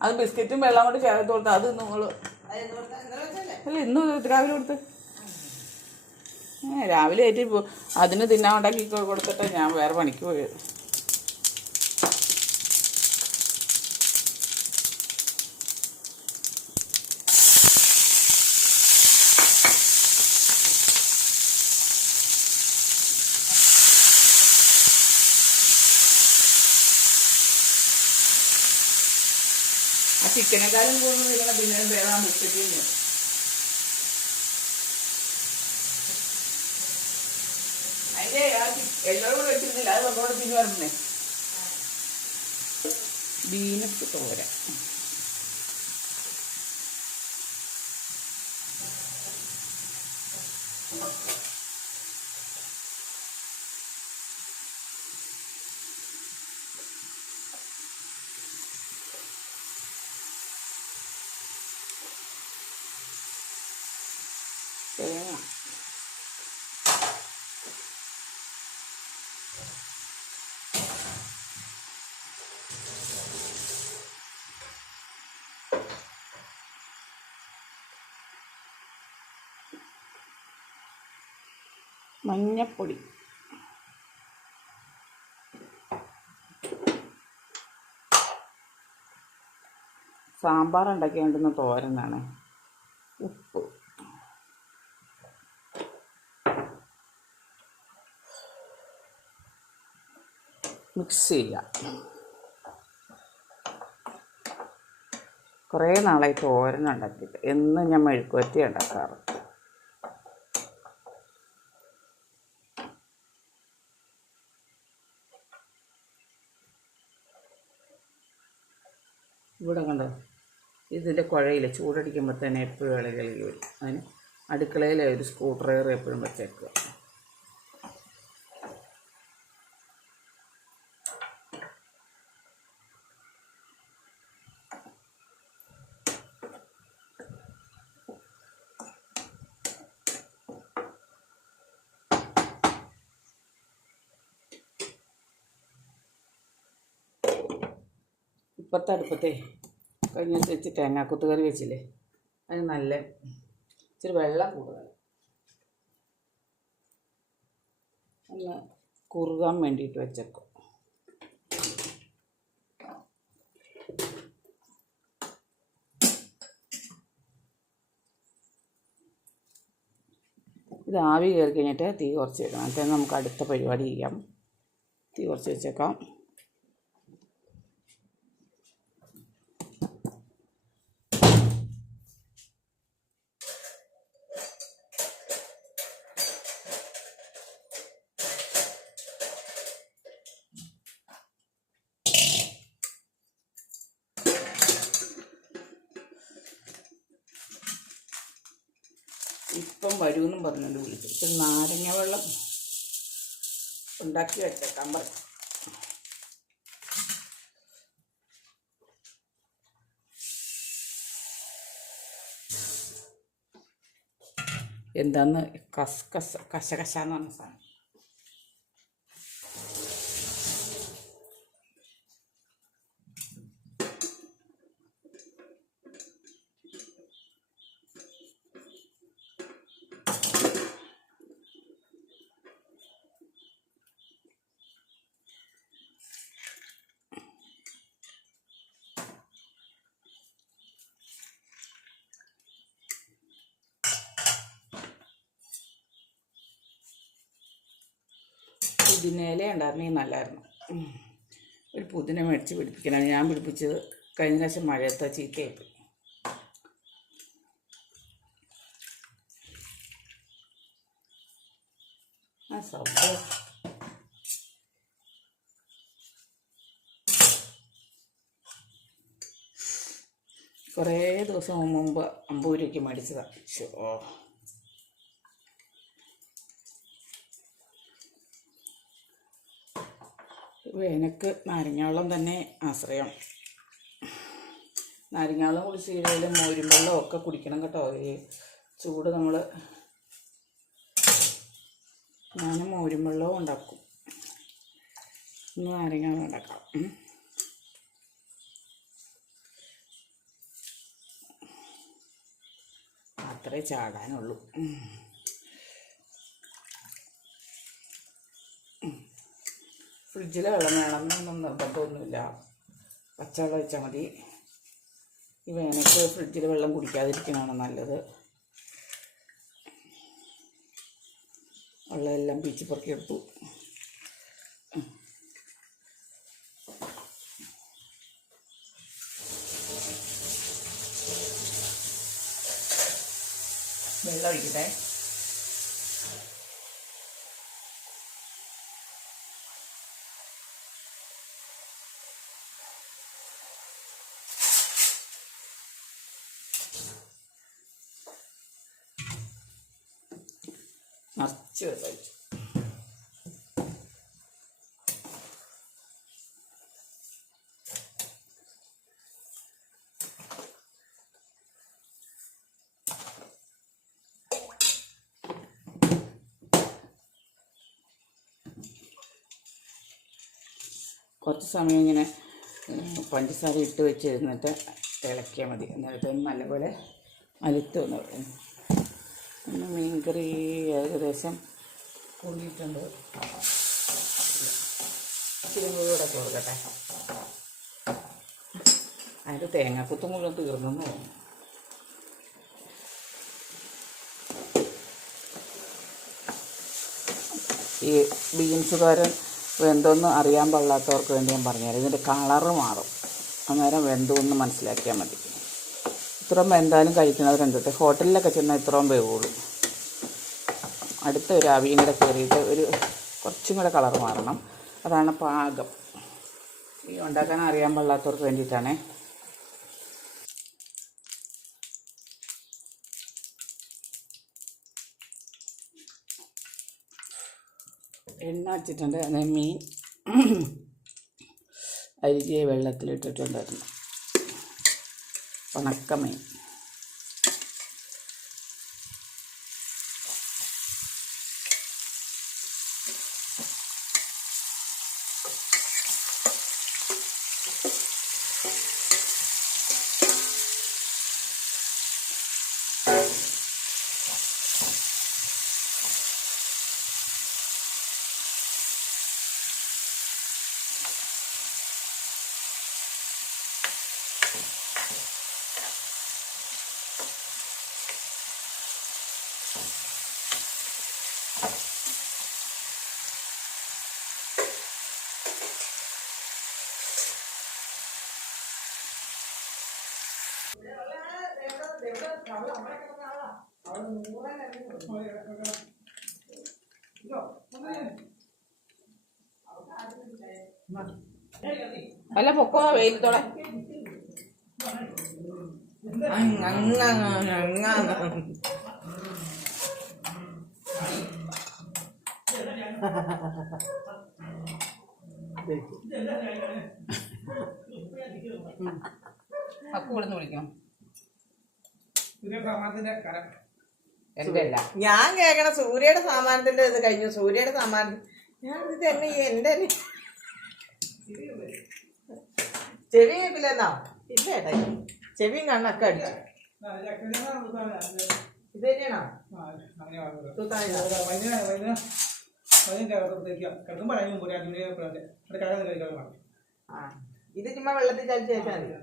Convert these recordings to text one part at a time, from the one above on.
അത് ബിസ്ക്കറ്റും വെള്ളം കൊണ്ട് ചേർത്ത് കൊടുത്ത് അത് നിങ്ങൾ അല്ല ഇന്ന് രാവിലെ കൊടുത്ത്. രാവിലെ ആയിട്ട് അതിന് തിന്നാൻ ഉണ്ടാക്കി കൊടുത്തിട്ട് ഞാൻ വേറെ പണിക്ക് പോയത് ചിക്കനേക്കാളും കൂടുതൽ ഇങ്ങനെ പിന്നെ ബിസ്ക്കറ്റ് തന്നെ അതിന്റെ എല്ലാവരും കൂടെ വെച്ചിരുന്നില്ല അത് നമ്മളോട് പിന്നെ പറഞ്ഞേ ബീനസ് തോര. തേങ്ങ മഞ്ഞപ്പൊടി. സാമ്പാർ ഉണ്ടാക്കി ഉണ്ടാക്കിയാണ്ടുന്ന തോരനാണ് ഉപ്പ്. മിക്സ് ചെയ്യുക കുറേ നാളായി തോരൻ ഉണ്ടാക്കിയിട്ട്. എന്നും ഞാൻ മെഴുക്കുവറ്റി ഉണ്ടാക്കാറ്. ഇവിടെ കണ്ടോ? ഇതിന്റെ കുഴയിൽ ചൂടടിക്കുമ്പോൾ തന്നെ എപ്പോഴും ഇളകി വരും. അതിന് അടുക്കളയിൽ ഒരു സ്ക്രൂ ഡ്രൈവർ എപ്പോഴും വെച്ചേക്കുക. അടുപ്പത്തെ കഴിഞ്ഞ വെച്ച് തേങ്ങാക്കൊത്ത് കറി വെച്ചില്ലേ? അതിന് നല്ല ഇച്ചിരി വെള്ളം കൂടുതൽ. ഒന്ന് കുറുകാൻ വേണ്ടിയിട്ട് വെച്ചേക്കും. ഇത് ആവി കയറി കഴിഞ്ഞിട്ട് തീ കുറച്ച് വെക്കണം. എന്നിട്ട് നമുക്ക് അടുത്ത പരിപാടി ചെയ്യാം. തീ കുറച്ച് വെച്ചേക്കാം. ഇപ്പം വരുമെന്നും പറഞ്ഞുകൊണ്ട് വിളിച്ചു. ഇപ്പം നാരങ്ങ വെള്ളം ഉണ്ടാക്കി വെച്ചേക്കാൻ പറഞ്ഞു എന്താന്ന് കസ് കസ് കശകശ എന്ന് പറഞ്ഞ സാധനം. പുതിനയില ഉണ്ടായിരുന്നെങ്കിൽ നല്ലായിരുന്നു. ഒരു പുതിന മേടിച്ച് പിടിപ്പിക്കണം. ഞാൻ പിടിപ്പിച്ചത് കഴിഞ്ഞ പ്രാവശ്യം മഴയത്തെ ചീത്തയായിപ്പോയി ആ സൗണ്ട് കുറേ ദിവസം മുമ്പ് അമ്പൂരിക്ക് മേടിച്ചതാണ് ഷോ എനിക്ക് നാരങ്ങാവെള്ളം തന്നെ ആശ്രയം. നാരങ്ങാവെള്ളം കുടിച്ചു കഴിയുമ്പോൾ മോരും വെള്ളം ഒക്കെ കുടിക്കണം കേട്ടോ. ഈ ചൂട് നമ്മൾ ഞാൻ മോരും വെള്ളവും ഉണ്ടാക്കും. ഇന്ന് നാരങ്ങാവെള്ളം ഉണ്ടാക്കാം അത്രേ ചാടാനുള്ളൂ. ഫ്രിഡ്ജിൽ വെള്ളം വേണമെന്നൊന്നും നിർബന്ധമൊന്നുമില്ല. പച്ചവെള്ളം വെച്ചാൽ മതി. ഈ വേനൽക്ക് ഫ്രിഡ്ജിൽ വെള്ളം കുടിക്കാതിരിക്കുന്നതാണ് നല്ലത്. വെള്ളമെല്ലാം പീച്ച് പൊറുക്കിയെടുത്തു വെള്ളം ഒഴിക്കട്ടെ. ഒഴിച്ചു കുറച്ച് സമയം ഇങ്ങനെ പഞ്ചസാര ഇട്ട് വെച്ചിരുന്നിട്ട് ഇളക്കിയാൽ മതി. എന്നിട്ട് നല്ലപോലെ അലുത്ത് വന്ന് പിന്നെ മീൻകറി ഏകദേശം കൂടിയിട്ടുണ്ട്. ഇച്ചിരി കൂടെ കൊടുക്കട്ടെ. അതിന്റെ തേങ്ങാക്കുത്തും മുഴുവൻ തീർന്നു തോന്നുന്നു ഈ ബീൻസുകാരൻ വെന്തെന്ന് അറിയാൻ പാടില്ലാത്തവർക്ക് വേണ്ടി ഞാൻ പറഞ്ഞുതരാം. ഇതിന്റെ കളറ് മാറും. അന്നേരം വെന്തോന്ന് മനസ്സിലാക്കിയാൽ മതി. ഇത്രയും വെന്താലും കഴിക്കുന്നവരുണ്ട്. ഹോട്ടലിലൊക്കെ ചെന്നാൽ ഇത്രയും വേവുള്ളൂ. അടുത്ത ഒരു അവിയും കൂടെ കയറിയിട്ട് ഒരു കുറച്ചും കൂടെ കളർ മാറണം. അതാണ് പാകം. ഈ ഉണ്ടാക്കാൻ അറിയാൻ പാടില്ലാത്തവർക്ക് വേണ്ടിയിട്ടാണേ. എണ്ണ വെച്ചിട്ടുണ്ട്. അത് മീൻ അരികെ വെള്ളത്തിലിട്ടിട്ടുണ്ടായിരുന്നു. ഉണക്കമീൻ അല്ല പൊക്കോ വെയിലത്തോടെ. അക്കു ഇവിടുന്ന് വിളിക്കണം കരം ഞാൻ കേൾക്കണ സൂര്യയുടെ സാമാനത്തിന്റെ ഇത് കഴിഞ്ഞു. സൂര്യയുടെ സാമാനം. ഞാൻ ഇത് തന്നെ എന്റെ. ചെവി കേൾക്കില്ലെന്നോ? ഇല്ല ഏട്ടാ. ചെവിയും കണ്ണൊക്കെ അടിച്ചു. ഇത് തന്നെയാണോ? ആ ഇത് ചുമ്മാ വെള്ളത്തിൽ ചലിച്ച് വെച്ചാൽ മതി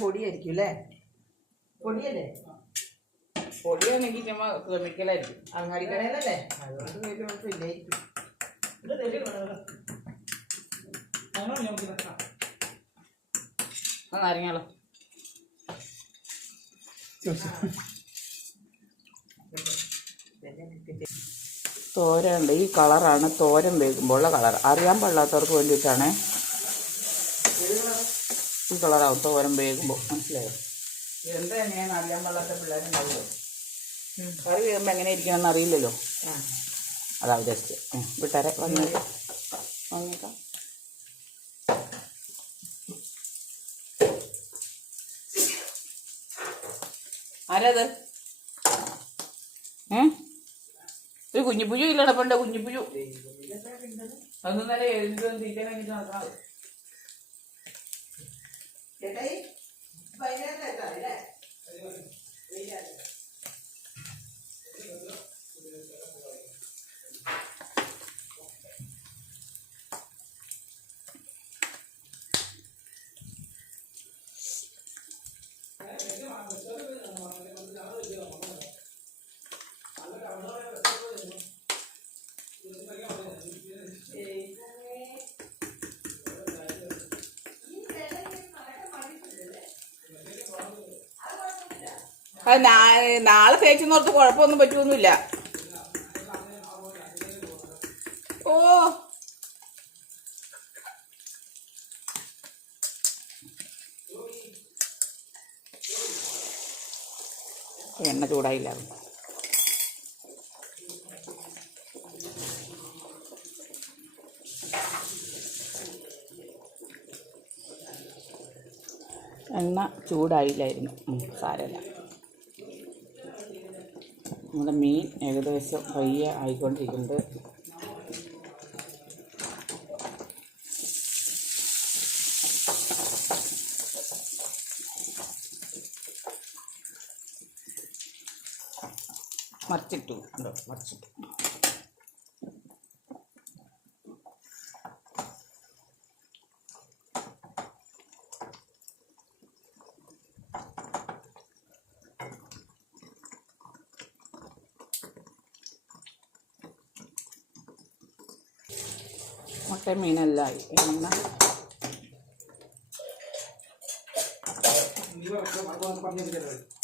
പൊടിയായിരിക്കും അല്ലേ? പൊടിയല്ലേ? പൊടിയാണെങ്കിൽ ചുമ്മാ കെമിക്കലായിരിക്കും അങ്ങാടിക്കടയിലല്ലേ അതുകൊണ്ട് വലിയ കുഴപ്പമില്ലായിരിക്കും. ആ നാരങ്ങാളോ തോരയുണ്ട് ഈ കളറാണ് തോരൻ വേകുമ്പോഴുള്ള കളർ. അറിയാൻ പാടില്ലാത്തവർക്ക് വേണ്ടിയിട്ടാണ്. ഈ കളറാവും തോരൻ വേകുമ്പോൾ മനസ്സിലായോ? എന്താ എങ്ങനെയാണ് അറിയാൻ പാടില്ലാത്ത പിള്ളേരുണ്ടാവുമല്ലോ കറി വേകുമ്പോൾ എങ്ങനെ ഇരിക്കണമെന്ന് അറിയില്ലല്ലോ. അതാ ഉദ്ദേശിച്ച് വിട്ടാരെ വന്നേക്കാം വന്നേക്കാം ആരത്? ഒരു കുഞ്ഞിപ്പുജു ഇല്ലട പണ്ട കുഞ്ഞിപ്പുജു അതൊന്നും തന്നെ എന്തും തീറ്റാൻ വേണ്ടി നടക്കണത് ചേട്ടായി? അത് നാളെ തേച്ചെന്നോർത്ത് കുഴപ്പമൊന്നും പറ്റുമൊന്നുമില്ല ഓ. എണ്ണ ചൂടായില്ല. എണ്ണ ചൂടായില്ലായിരുന്നു. സാരമില്ല. നമ്മുടെ മീൻ ഏകദേശം പയ്യെ ആയിക്കൊണ്ടിരിക്കുന്നുണ്ട്. മറിച്ചിട്ടു. ഉണ്ടോ? മറിച്ചിട്ടു. മുട്ട മീനെല്ലാം എണ്ണ. എണ്ണ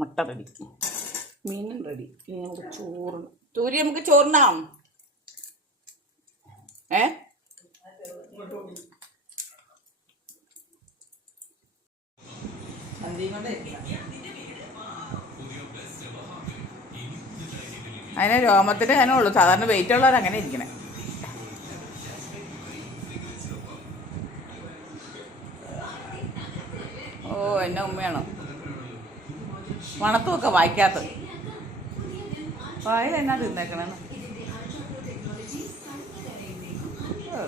മുട്ട റെഡി മീനും റെഡി ഇനി നമുക്ക് ചോറ്. തൂരി നമുക്ക് ചോറിനാം. ഏ? അതിനെ രോമത്തിന് അതിനുള്ളൂ സാധാരണ വെയിറ്റ് ഉള്ളവർ അങ്ങനെ ഇരിക്കണേ. മണത്തുമൊക്കെ വായിക്കാത്ത വായിൽ എന്നാ തിന്നേക്കണെന്ന് അയ്യോ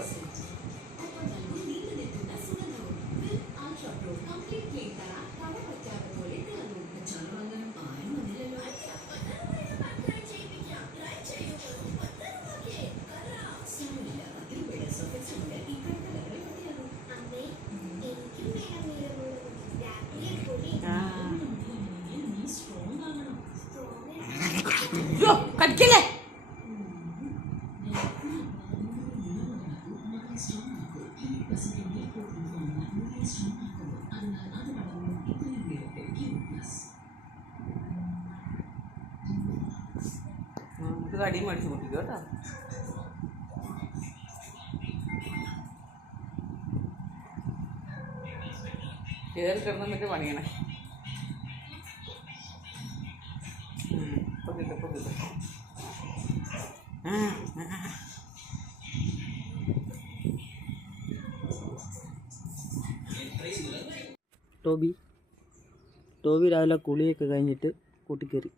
നമുക്ക് കടിയും മേടിച്ച് മുട്ടിക്കും കേട്ടോ. കയറി കിടന്നിട്ട് പണിയണേ. ഇപ്പൊ കിട്ടും ഇപ്പം കിട്ടും. ടോബി ടോബി രാവിലെ കുളിയൊക്കെ കഴിഞ്ഞിട്ട് കൂട്ടിക്കയറി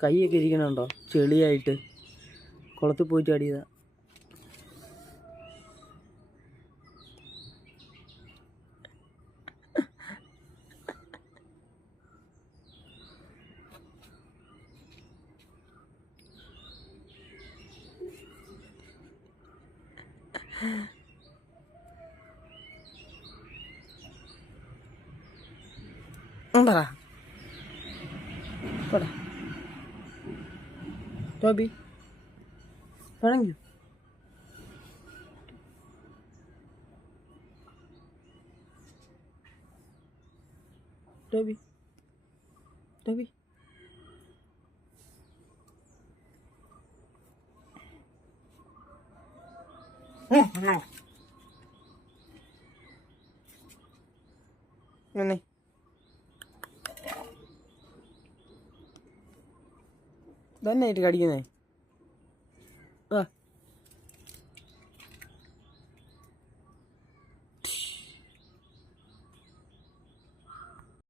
കൈയൊക്കെ ഇരിക്കണുണ്ടോ? ചെളിയായിട്ട്. കുളത്തിൽ പോയി ചാടിയതാ. ഉം, പറ പറ ടോബി തുടങ്ങിയോ ടോബി ടോബി നിന്നെ തന്നെ ആയിട്ട് കടിക്കുന്നേ?